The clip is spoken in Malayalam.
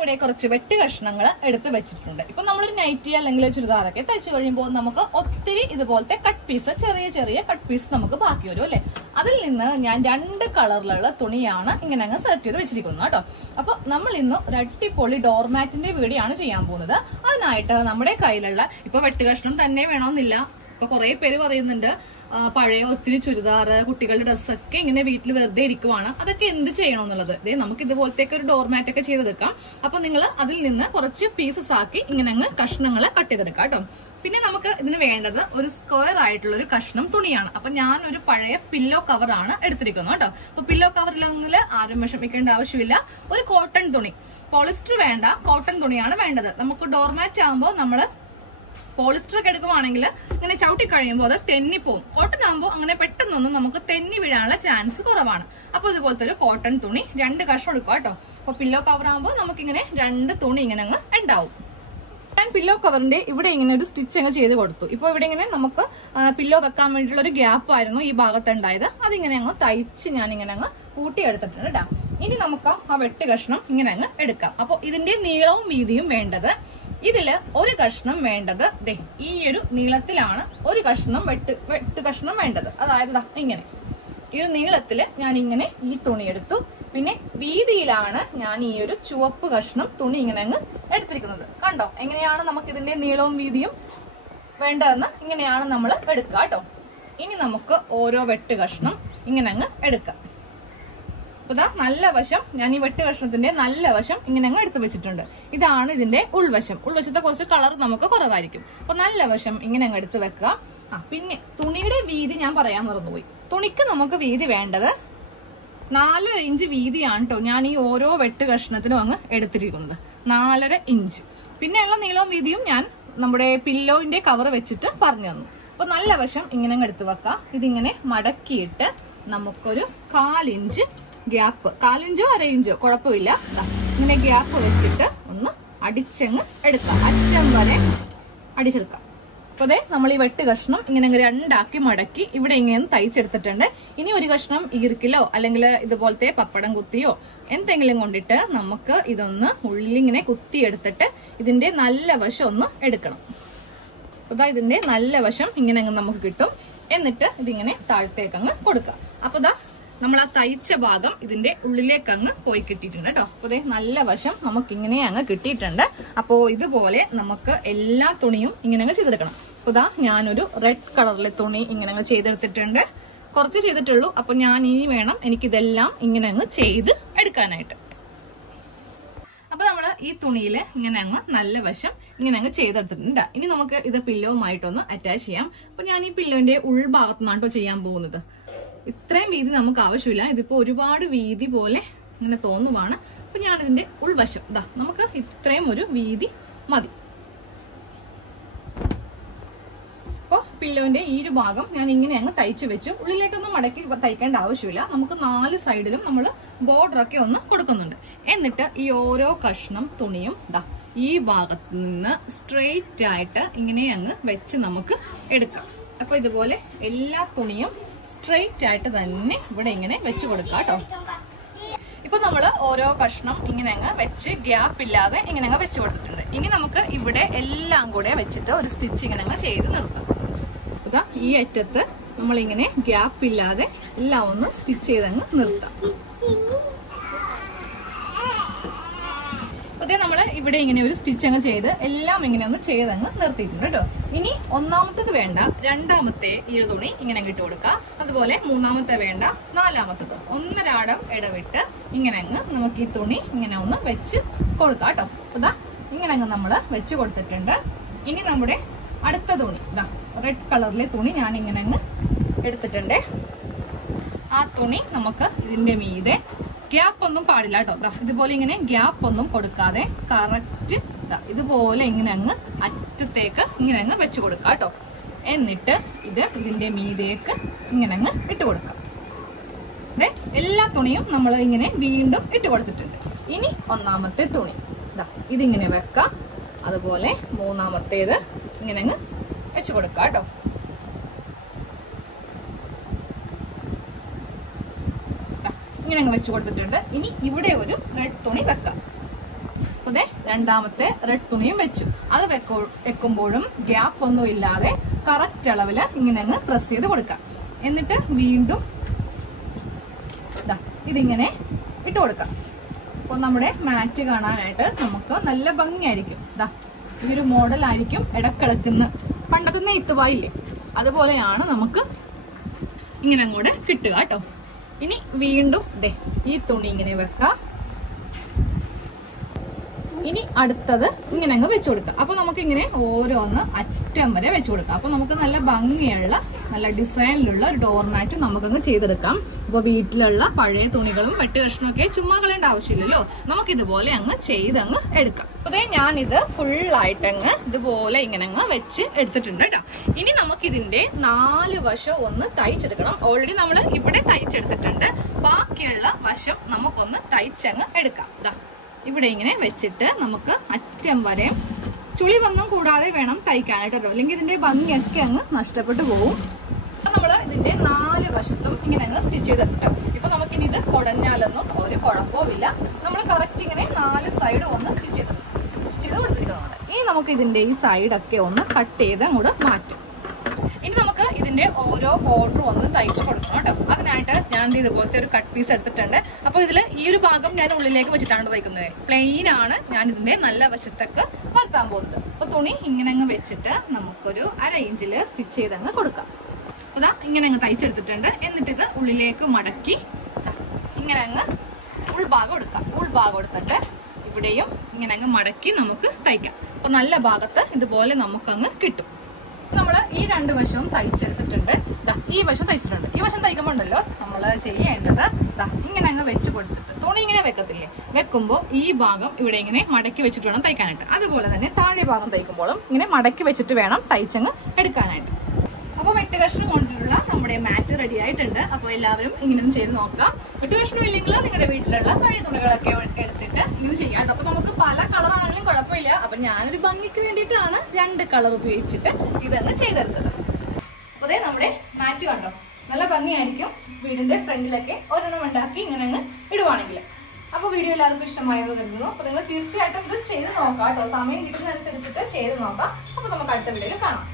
ഇവിടെ കുറച്ച് വെട്ട് കഷ്ണങ്ങൾ എടുത്ത് വെച്ചിട്ടുണ്ട്. ഇപ്പൊ നമ്മളൊരു നൈറ്റി അല്ലെങ്കിൽ ചുരിദാറൊക്കെ തയ്ച്ചു കഴിയുമ്പോൾ നമുക്ക് ഒത്തിരി ഇതുപോലത്തെ കട്ട് പീസ്, ചെറിയ ചെറിയ കട്ട് പീസ് നമുക്ക് ബാക്കി വരും അല്ലെ. അതിൽ നിന്ന് ഞാൻ 2 കളറിലുള്ള തുണിയാണ് ഇങ്ങനെ അങ്ങ് സെലക്ട് ചെയ്ത് വെച്ചിരിക്കുന്നത് കേട്ടോ. അപ്പൊ നമ്മൾ ഇന്ന് ഒരു അടിപൊളി ഡോർമാറ്റിന്റെ വീഡിയോ ആണ് ചെയ്യാൻ പോകുന്നത്. അതിനായിട്ട് നമ്മുടെ കയ്യിലുള്ള ഇപ്പൊ വെട്ട് കഷ്ണം തന്നെ വേണമെന്നില്ല. ഇപ്പൊ കുറെ പേര് പറയുന്നുണ്ട് പഴയ ഒത്തിരി ചുരിദാറ്, കുട്ടികളുടെ ഡ്രസ്സൊക്കെ ഇങ്ങനെ വീട്ടിൽ വെറുതെ ഇരിക്കുവാണ്, അതൊക്കെ എന്ത് ചെയ്യണമെന്നുള്ളത്. നമുക്ക് ഇതുപോലത്തേക്ക് ഒരു ഡോർമാറ്റ് ഒക്കെ ചെയ്തെടുക്കാം. അപ്പൊ നിങ്ങൾ അതിൽ നിന്ന് കുറച്ച് പീസസ് ആക്കി ഇങ്ങനെ അങ്ങ് കഷ്ണങ്ങൾ കട്ട് ചെയ്തെടുക്കാം കേട്ടോ. പിന്നെ നമുക്ക് ഇതിന് വേണ്ടത് ഒരു സ്ക്വയർ ആയിട്ടുള്ള ഒരു കഷ്ണം തുണിയാണ്. അപ്പൊ ഞാൻ ഒരു പഴയ പില്ലോ കവറാണ് എടുത്തിരിക്കുന്നത് കേട്ടോ. അപ്പൊ പില്ലോ കവറിലെങ്കിൽ ആരും വിഷമിക്കേണ്ട ആവശ്യമില്ല. ഒരു കോട്ടൺ തുണി, പോളിസ്റ്റർ വേണ്ട, കോട്ടൺ തുണിയാണ് വേണ്ടത്. നമുക്ക് ഡോർമാറ്റ് ആകുമ്പോൾ നമ്മള് പോളിസ്റ്റർ ഒക്കെ എടുക്കുവാണെങ്കിൽ ഇങ്ങനെ ചവിട്ടി കഴിയുമ്പോൾ അത് തെന്നിപ്പോവും. കോട്ടൺ ആകുമ്പോൾ അങ്ങനെ പെട്ടെന്നൊന്നും നമുക്ക് തെന്നി വീഴാനുള്ള ചാൻസ് കുറവാണ്. അപ്പൊ ഇതുപോലത്തെ ഒരു കോട്ടൺ തുണി 2 കഷ്ണം എടുക്കുക കേട്ടോ. അപ്പൊ പില്ലോ കവർ ആകുമ്പോൾ നമുക്കിങ്ങനെ 2 തുണി ഇങ്ങനെ അങ്ങ് ഉണ്ടാവും. ഞാൻ പില്ലോ കവറിന്റെ ഇവിടെ ഇങ്ങനെ ഒരു സ്റ്റിച്ച് അങ്ങ് ചെയ്ത് കൊടുത്തു. ഇപ്പൊ ഇവിടെ ഇങ്ങനെ നമുക്ക് പില്ലോ വെക്കാൻ വേണ്ടിയിട്ടുള്ള ഒരു ഗ്യാപ്പ് ആയിരുന്നു ഈ ഭാഗത്ത് ഉണ്ടായത്. അതിങ്ങനെ അങ്ങ് തയ്ച്ച് ഞാൻ ഇങ്ങനെ അങ്ങ് കൂട്ടിയെടുത്തിട്ടുണ്ട് കേട്ടോ. ഇനി നമുക്ക് ആ വെട്ട് കഷ്ണം ഇങ്ങനെ അങ്ങ് എടുക്കാം. അപ്പൊ ഇതിന്റെ നീളവും വീതിയും വേണ്ടത്, ഇതില് ഒരു കഷ്ണം വേണ്ടത് ഈ ഒരു നീളത്തിലാണ് ഒരു കഷ്ണം വെട്ട് കഷ്ണം വേണ്ടത്. അതായത് ഇങ്ങനെ ഈ ഒരു നീളത്തില് ഞാൻ ഇങ്ങനെ ഈ തുണി എടുത്തു. പിന്നെ വീതിയിലാണ് ഞാൻ ഈ ഒരു ചുവപ്പ് കഷ്ണം തുണി ഇങ്ങനെ അങ്ങ് എടുത്തിരിക്കുന്നത്. കണ്ടോ എങ്ങനെയാണ് നമുക്ക് ഇതിന്റെ നീളവും വീതിയും വേണ്ടതെന്ന്. ഇങ്ങനെയാണ് നമ്മൾ എടുക്കുക കേട്ടോ. ഇനി നമുക്ക് ഓരോ വെട്ട് കഷ്ണം ഇങ്ങനെ അങ്ങ് എടുക്കാം. അപ്പൊ നല്ല വശം ഞാൻ ഈ വെട്ട് കഷ്ണത്തിന്റെ നല്ല വശം ഇങ്ങനെ അങ്ങ് എടുത്തു വെച്ചിട്ടുണ്ട്. ഇതാണ് ഇതിന്റെ ഉൾവശം. ഉൾവശത്തെ കുറച്ച് കളർ നമുക്ക് കുറവായിരിക്കും. അപ്പൊ നല്ല വശം ഇങ്ങനെ അങ്ങ് എടുത്ത് വെക്കുക. പിന്നെ തുണിയുടെ വീതി ഞാൻ പറയാൻ മറന്നുപോയി. തുണിക്ക് നമുക്ക് വീതി വേണ്ടത് 4.5 ഇഞ്ച് വീതിയാണ് കേട്ടോ ഞാൻ ഈ ഓരോ വെട്ട് കഷ്ണത്തിനും അങ്ങ് എടുത്തിരിക്കുന്നത്. 4.5 ഇഞ്ച്. പിന്നെയുള്ള നീളവും വീതിയും ഞാൻ നമ്മുടെ പില്ലോന്റെ കവർ വെച്ചിട്ട് പറഞ്ഞു തന്നു. അപ്പൊ നല്ല വശം ഇങ്ങനെ അങ്ങ് എടുത്ത് വെക്കാം. ഇതിങ്ങനെ മടക്കിയിട്ട് നമുക്കൊരു 1/4 ഇഞ്ച് ഗ്യാപ്പ്, 1/4 ഇഞ്ചോ 1/2 ഇഞ്ചോ കുഴപ്പമില്ല, ഇങ്ങനെ ഗ്യാപ്പ് വെച്ചിട്ട് ഒന്ന് അടിച്ചങ്ങ് എടുക്കാം. അറ്റം വരെ അടിച്ചെടുക്കാം. അപ്പൊ അതെ നമ്മൾ ഈ വെട്ട് കഷ്ണം ഇങ്ങനെ 2ആക്കി മടക്കി ഇവിടെ ഇങ്ങനെ തയ്ച്ചെടുത്തിട്ടുണ്ട്. ഇനി ഒരു കഷ്ണം ഈർക്കിലോ അല്ലെങ്കിൽ ഇതുപോലത്തെ പപ്പടം കുത്തിയോ എന്തെങ്കിലും കൊണ്ടിട്ട് നമുക്ക് ഇതൊന്ന് ഉള്ളിലിങ്ങനെ കുത്തിയെടുത്തിട്ട് ഇതിന്റെ നല്ല വശം ഒന്ന് എടുക്കണം. അതാ ഇതിന്റെ നല്ല വശം ഇങ്ങനെ നമുക്ക് കിട്ടും. എന്നിട്ട് ഇതിങ്ങനെ താഴത്തേക്ക് അങ്ങ് കൊടുക്കാം. അപ്പൊ നമ്മൾ ആ തയ്ച്ച ഭാഗം ഇതിന്റെ ഉള്ളിലേക്ക് അങ്ങ് പോയി കിട്ടിയിട്ടുണ്ട് കേട്ടോ. അപ്പൊ നല്ല വശം നമുക്ക് ഇങ്ങനെ അങ്ങ് കിട്ടിയിട്ടുണ്ട്. അപ്പോ ഇതുപോലെ നമുക്ക് എല്ലാ തുണിയും ഇങ്ങനെ അങ്ങ് ചെയ്തെടുക്കണം. അപ്പൊ ഞാനൊരു റെഡ് കളറിലെ തുണി ഇങ്ങനെ അങ്ങ് ചെയ്തെടുത്തിട്ടുണ്ട്. കുറച്ച് ചെയ്തിട്ടുള്ളൂ. അപ്പൊ ഞാൻ ഇനി വേണം എനിക്കിതെല്ലാം ഇങ്ങനെ അങ്ങ് ചെയ്ത് എടുക്കാനായിട്ട്. അപ്പൊ നമ്മള് ഈ തുണിയില് ഇങ്ങനെ അങ്ങ് നല്ല വശം ഇങ്ങനെ അങ്ങ് ചെയ്തെടുത്തിട്ടുണ്ട്. ഇനി നമുക്ക് ഇത് പില്ലോവുമായിട്ടൊന്ന് അറ്റാച്ച് ചെയ്യാം. അപ്പൊ ഞാൻ ഈ പില്ലോന്റെ ഉൾഭാഗത്തുനിന്നാണ് കേട്ടോ ചെയ്യാൻ പോകുന്നത്. ഇത്രയും വീതി നമുക്ക് ആവശ്യമില്ല. ഇതിപ്പോ ഒരുപാട് വീതി പോലെ ഇങ്ങനെ തോന്നുവാണ്. അപ്പൊ ഞാനിതിന്റെ ഉൾവശം നമുക്ക് ഇത്രയും ഒരു വീതി മതി. അപ്പൊ പില്ലോന്റെ ഈ ഒരു ഭാഗം ഞാൻ ഇങ്ങനെ അങ്ങ് തയ്ച്ചു വെച്ചു. ഉള്ളിലേക്കൊന്നും മടക്കി തയ്ക്കേണ്ട ആവശ്യമില്ല. നമുക്ക് 4 സൈഡിലും നമ്മൾ ബോർഡറൊക്കെ ഒന്ന് കൊടുക്കുന്നുണ്ട്. എന്നിട്ട് ഈ ഓരോ കഷ്ണം തുണിയും ഈ ഭാഗത്ത് നിന്ന് സ്ട്രെയിറ്റ് ആയിട്ട് ഇങ്ങനെ അങ്ങ് വെച്ച് നമുക്ക് എടുക്കാം. അപ്പൊ ഇതുപോലെ എല്ലാ തുണിയും സ്ട്രെയിറ്റ് ആയിട്ട് തന്നെ ഇവിടെ ഇങ്ങനെ വെച്ച് കൊടുക്കാം കേട്ടോ. ഇപ്പൊ നമ്മള് ഓരോ കഷ്ണം ഇങ്ങനെ അങ്ങ് വെച്ച് ഗ്യാപ്പ് ഇല്ലാതെ ഇങ്ങനെ അങ്ങ് വെച്ച് കൊടുത്തിട്ടുണ്ട്. ഇനി നമുക്ക് ഇവിടെ എല്ലാം കൂടെ വെച്ചിട്ട് ഒരു സ്റ്റിച്ച് ഇങ്ങനെ അങ്ങ് ചെയ്ത് നിർത്താം. ഈ അറ്റത്ത് നമ്മളിങ്ങനെ ഗ്യാപ്പ് ഇല്ലാതെ എല്ലാം ഒന്ന് സ്റ്റിച്ച് ചെയ്തങ്ങ് നിർത്താം. അതെ നമ്മള് ഇവിടെ ഇങ്ങനെ ഒരു സ്റ്റിച്ച് അങ്ങ് ചെയ്ത് എല്ലാം ഇങ്ങനെ ഒന്ന് ചെയ്തങ്ങ് നിർത്തിയിട്ടുണ്ട് കേട്ടോ. ഇനി ഒന്നാമത്തത് വേണ്ട, രണ്ടാമത്തെ ഈ ഒരു തുണി ഇങ്ങനെ ഇട്ട് കൊടുക്കാം. അതുപോലെ മൂന്നാമത്തെ വേണ്ട, നാലാമത്തത് 1.5 അടം ഇടവിട്ട് ഇങ്ങനെ അങ്ങ് നമുക്ക് ഈ തുണി ഇങ്ങനെ ഒന്ന് വെച്ച് കൊടുക്കാം കേട്ടോ. അതാ ഇങ്ങനെ അങ്ങ് നമ്മള് വെച്ച് കൊടുത്തിട്ടുണ്ട്. ഇനി നമ്മുടെ അടുത്ത തുണി റെഡ് കളറിലെ തുണി ഞാൻ ഇങ്ങനെ അങ്ങ് എടുത്തിട്ടുണ്ട്. ആ തുണി നമുക്ക് ഇതിന്റെ മീതെ ഗ്യാപ്പ് ഒന്നും പാടില്ല കേട്ടോ. ഇതുപോലെ ഇങ്ങനെ ഗ്യാപ്പ് ഒന്നും കൊടുക്കാതെ കറക്റ്റ് ഇതുപോലെ ഇങ്ങനെ അങ്ങ് അറ്റത്തേക്ക് ഇങ്ങനെ അങ്ങ് വെച്ച് കൊടുക്കാം കേട്ടോ. എന്നിട്ട് ഇതിന്റെ മീതേക്ക് ഇങ്ങനെ അങ്ങ് ഇട്ട് കൊടുക്കാം. എല്ലാ തുണിയും നമ്മൾ ഇങ്ങനെ വീണ്ടും ഇട്ട് കൊടുത്തിട്ടുണ്ട്. ഇനി ഒന്നാമത്തെ തുണി ഇതിങ്ങനെ വെക്കാം. അതുപോലെ മൂന്നാമത്തേത് ഇങ്ങനെ അങ്ങ് വെച്ച് കൊടുക്കാം കേട്ടോ. ഇങ്ങനെ അങ്ങ് വെച്ച് കൊടുത്തിട്ടുണ്ട്. ഇനി ഇവിടെ ഒരു റെഡ് തുണി വെക്കാം. അപ്പൊ അതെ രണ്ടാമത്തെ റെഡ് തുണിയും വെച്ചു. അത് വെക്കുമ്പോഴും ഗ്യാപ്പ് ഒന്നും ഇല്ലാതെ കറക്റ്റ് അളവില് ഇങ്ങനെ അങ്ങ് പ്രസ് ചെയ്ത് കൊടുക്കാം. എന്നിട്ട് വീണ്ടും ഇതിങ്ങനെ ഇട്ട് കൊടുക്കാം. അപ്പൊ നമ്മുടെ മാറ്റ് കാണാനായിട്ട് നമുക്ക് നല്ല ഭംഗിയായിരിക്കും. ഈ ഒരു മോഡലായിരിക്കും ഇടക്കിടക്കുന്ന പണ്ടത്തെ നെയ്ത്തുവായില്ലേ, അതുപോലെയാണ് നമുക്ക് ഇങ്ങനെ അങ്ങോട്ട് കിട്ടുക കേട്ടോ. ഇനി വീണ്ടും ഈ തുണി ഇങ്ങനെ വെക്കാം. ഇനി അടുത്തത് ഇങ്ങനെ അങ്ങ് വെച്ചു കൊടുക്കാം. അപ്പൊ നമുക്ക് ഇങ്ങനെ ഓരോന്ന് അറ്റം വരെ വെച്ചു കൊടുക്കാം. അപ്പൊ നമുക്ക് നല്ല ഭംഗിയുള്ള നല്ല ഡിസൈനിലുള്ള ഒരു ഡോർമാറ്റ് നമുക്കങ്ങ് ചെയ്തെടുക്കാം. അപ്പൊ വീട്ടിലുള്ള പഴയ തുണികളും വെട്ട് കഷ്ണമൊക്കെ ചുമ്മാ കളയേണ്ട ആവശ്യമില്ലല്ലോ, നമുക്ക് ഇതുപോലെ അങ്ങ് ചെയ്തങ്ങ് എടുക്കാം. അതെ ഞാനിത് ഫുള്ളായിട്ടങ്ങ് ഇതുപോലെ ഇങ്ങനെ അങ്ങ് വെച്ച് എടുത്തിട്ടുണ്ട് കേട്ടോ. ഇനി നമുക്ക് ഇതിന്റെ 4 വശം ഒന്ന് തയ്ച്ചെടുക്കണം. ഓൾറെഡി നമ്മൾ ഇവിടെ തയ്ച്ചെടുത്തിട്ടുണ്ട്. ബാക്കിയുള്ള വശം നമുക്കൊന്ന് തയ്ച്ചങ്ങ് എടുക്കാം. ഇവിടെ ഇങ്ങനെ വെച്ചിട്ട് നമുക്ക് അറ്റം വരെ ചുളി ഒന്നും കൂടാതെ വേണം തയ്ക്കാനായിട്ട്, അല്ലെങ്കിൽ ഇതിന്റെ ഭംഗിയൊക്കെ അങ്ങ് നഷ്ടപ്പെട്ടു പോകും. അപ്പൊ നമ്മള് ഇതിന്റെ 4 വശത്തും ഇങ്ങനെ അങ്ങ് സ്റ്റിച്ച് ചെയ്തെടുക്കാം. ഇപ്പൊ നമുക്കിനി ഇത് കുടഞ്ഞാലൊന്നും ഒരു കുഴപ്പവുമില്ല. നമ്മൾ കറക്റ്റ് ഇങ്ങനെ 4 സൈഡും ഒന്ന് സ്റ്റിച്ച് ചെയ്ത് കൊടുത്തിരിക്കുന്നുണ്ട്. ഇനി നമുക്ക് ഇതിന്റെ ഈ സൈഡൊക്കെ ഒന്ന് കട്ട് ചെയ്ത് അങ്ങോട്ട് മാറ്റും. ഇനി നമുക്ക് ഇതിന്റെ ഓരോ ബോർഡറും ഒന്ന് തയ്ച്ചു കൊടുക്കണം കേട്ടോ. അതിനായിട്ട് ഞാൻ ഇതുപോലത്തെ ഒരു കട്ട് പീസ് എടുത്തിട്ടുണ്ട്. അപ്പൊ ഇതില് ഈ ഒരു ഭാഗം ഞാൻ ഉള്ളിലേക്ക് വെച്ചിട്ടാണ് തയ്ക്കുന്നത്. പ്ലെയിൻ ആണ് ഞാൻ ഇതിന്റെ നല്ല വശത്തൊക്കെ വരുത്താൻ പോകുന്നത്. അപ്പൊ തുണി ഇങ്ങനെ അങ്ങ് വെച്ചിട്ട് നമുക്കൊരു 1/2 ഇഞ്ചില് സ്റ്റിച്ച് ചെയ്തങ്ങ് കൊടുക്കാം. അതാ ഇങ്ങനെ അങ്ങ് തയ്ച്ചെടുത്തിട്ടുണ്ട്. എന്നിട്ട് ഇത് ഉള്ളിലേക്ക് മടക്കി ഇങ്ങനെ അങ്ങ് ഉൾഭാഗം എടുക്കാം. ഉൾഭാഗം എടുത്തിട്ട് ഇവിടെയും ഇങ്ങനെ അങ്ങ് മടക്കി നമുക്ക് തയ്ക്കാം. അപ്പൊ നല്ല ഭാഗത്ത് ഇതുപോലെ നമുക്കങ്ങ് കിട്ടും. നമ്മള് ഈ 2 വശവും തയ്ച്ചെടുത്തിട്ടുണ്ട്. ഈ വശം തയ്ച്ചിട്ടുണ്ട്. ഈ വശം തയ്ക്കുമ്പോണ്ടല്ലോ നമ്മള് ചെയ്യേണ്ടത് ഇങ്ങനെ അങ്ങ് വെച്ച് കൊടുത്തിട്ട് തുണി ഇങ്ങനെ വെക്കത്തില്ലേ, വെക്കുമ്പോ ഈ ഭാഗം ഇവിടെ ഇങ്ങനെ മടക്കി വെച്ചിട്ട് വേണം തയ്ക്കാനായിട്ട്. അതുപോലെ തന്നെ താഴെ ഭാഗം തയ്ക്കുമ്പോഴും ഇങ്ങനെ മടക്കി വെച്ചിട്ട് വേണം തയ്ച്ചങ്ങ് എടുക്കാനായിട്ട്. അപ്പൊ വെട്ട് കഷ്ണം കൊണ്ടിട്ടുള്ള നമ്മുടെ മാറ്റ് റെഡി ആയിട്ടുണ്ട്. അപ്പൊ എല്ലാവരും ഇങ്ങനെ ചെയ്ത് നോക്കാം. വെട്ട് കഷ്ണം ഇല്ലെങ്കിൽ നിങ്ങളുടെ വീട്ടിലുള്ള പഴയ തുണികളൊക്കെ എടുത്തിട്ട് ഇങ്ങനെ ചെയ്യാം. അപ്പൊ നമുക്ക് പല കളറാണെങ്കിലും കുഴപ്പമില്ല. അപ്പൊ ഞാനൊരു ഭംഗിക്ക് വേണ്ടിയിട്ടാണ് 2 കളർ ഉപയോഗിച്ചിട്ട് ഇതങ്ങ് ചെയ്തെടുത്തത്. അപ്പൊ അതേ നമ്മുടെ മാറ്റ് കണ്ടോ, നല്ല ഭംഗിയായിരിക്കും. വീടിന്റെ ഫ്രണ്ടിലൊക്കെ ഒരെണ്ണം ഉണ്ടാക്കി ഇങ്ങനെ അങ്ങ് ഇടുവാണെങ്കിൽ. അപ്പൊ വീഡിയോ എല്ലാവർക്കും ഇഷ്ടമായെന്ന് കരുതുന്നു. അപ്പൊ നിങ്ങൾ തീർച്ചയായിട്ടും ഇത് ചെയ്ത് നോക്കാം കേട്ടോ. സമയം കിട്ടുന്നതനുസരിച്ചിട്ട് ചെയ്ത് നോക്കാം. അപ്പൊ നമുക്ക് അടുത്ത വീഡിയോയിൽ കാണാം.